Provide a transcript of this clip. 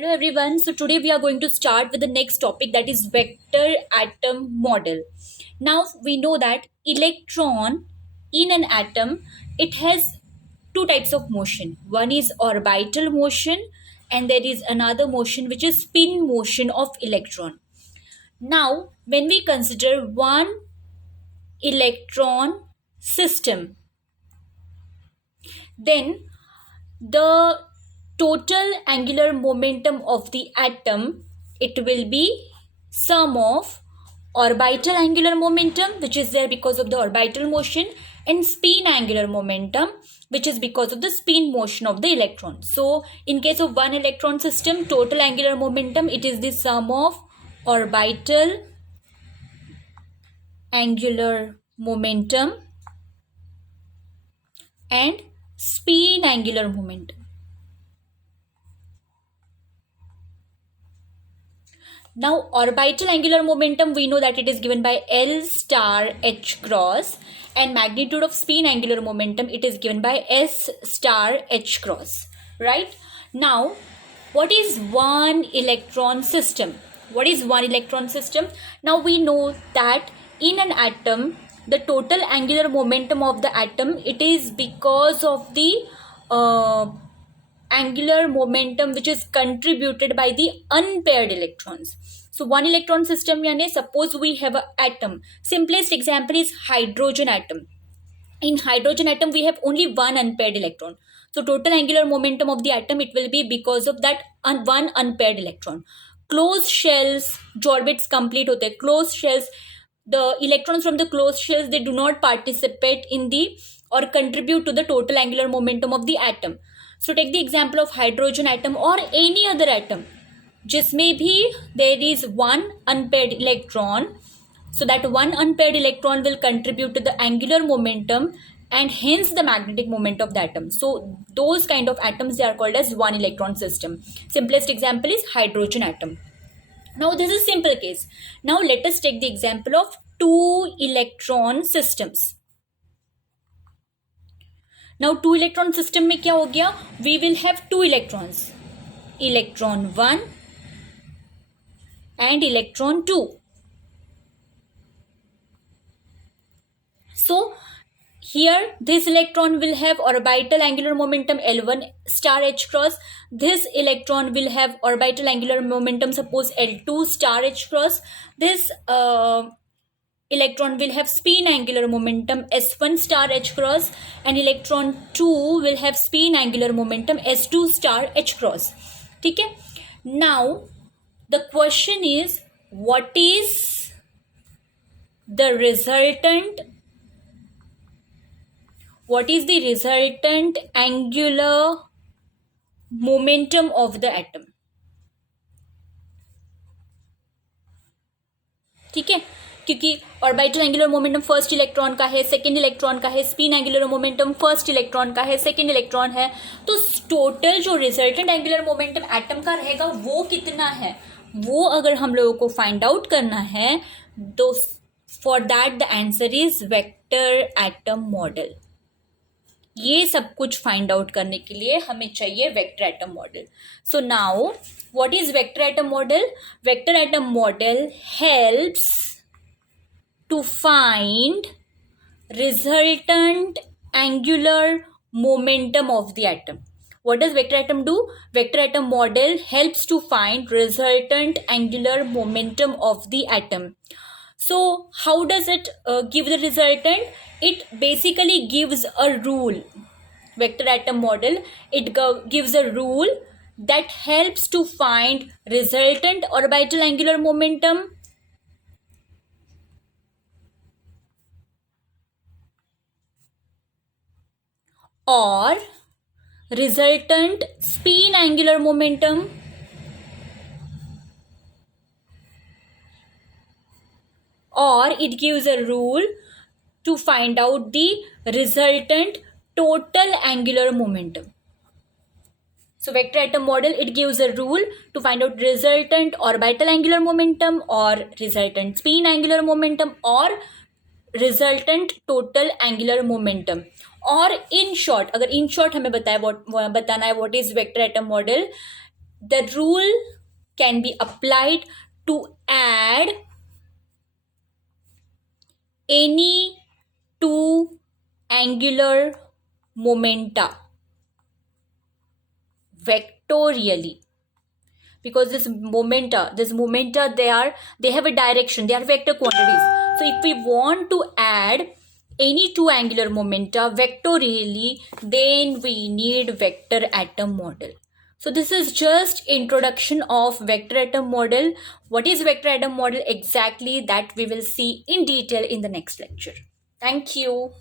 Hello everyone. So today we are going to start with the next topic, that is vector atom model. Now we know that electron in an atom, it has two types of motion. One is orbital motion and there is another motion which is spin motion of electron. Now when we consider one electron system, then the total angular momentum of the atom, it will be sum of orbital angular momentum, which is there because of the orbital motion, and spin angular momentum, which is because of the spin motion of the electron. So in case of one electron system, total angular momentum, it is the sum of orbital angular momentum and spin angular momentum. Now orbital angular momentum, we know that it is given by L star H cross, and magnitude of spin angular momentum, it is given by S star H cross, right? Now what is one electron system? What is one electron system? Now we know that in an atom, the total angular momentum of the atom, it is because of the angular momentum which is contributed by the unpaired electrons. So one electron system यानी suppose we have an atom. Simplest example is hydrogen atom. In hydrogen atom we have only one unpaired electron. So total angular momentum of the atom, it will be because of that one unpaired electron. Closed shells, जो orbits complete होते हैं, closed shells, the electrons from the closed shells, they do not participate in the or contribute to the total angular momentum of the atom. So take the example of hydrogen atom or any other atom जिसमें भी there is one unpaired electron. So that one unpaired electron will contribute to the angular momentum and hence the magnetic moment of the atom. So those kind of atoms, they are called as one electron system. Simplest example is hydrogen atom. Now this is simple case. Now let us take the example of two electron systems. Now two electron system में क्या हो गया? We will have two electrons, electron 1 and electron 2. So here this electron will have orbital angular momentum L1 star H cross. This electron will have orbital angular momentum, suppose L2 star H cross. This electron will have spin angular momentum S1 star H cross, and electron 2 will have spin angular momentum S2 star H cross. ठीक है? Now the question is, what is the resultant angular momentum of the atom? ठीक है, क्योंकि orbital angular momentum first electron का है, second electron का है, spin angular momentum first electron का है, सेकेंड इलेक्ट्रॉन है, तो टोटल जो रिजल्टेंट एंगुलर मोमेंटम एटम का रहेगा वो कितना है, वो अगर हम लोगों को फाइंड आउट करना है तो for that the answer is vector atom model. ये सब कुछ फाइंड आउट करने के लिए हमें चाहिए vector atom model. So now what is vector atom model? Vector atom model helps to find resultant angular momentum of the atom. What does vector atom do? Vector atom model helps to find resultant angular momentum of the atom. So how does it give the resultant? It basically gives a rule. Vector atom model, it gives a rule that helps to find resultant orbital angular momentum or resultant spin angular momentum or it gives a rule to find out the resultant total angular momentum. So vector atom model, it gives a rule to find out resultant orbital angular momentum or resultant spin angular momentum or resultant total angular momentum. और in short, अगर in short हमें बताना है what is vector atom model, the rule can be applied to add any two angular momenta vectorially, because this momenta they have a direction, they are vector quantities. So if we want to add any two angular momenta vectorially, then we need vector atom model. So this is just introduction of vector atom model. What is vector atom model exactly, that we will see in detail in the next lecture. Thank you.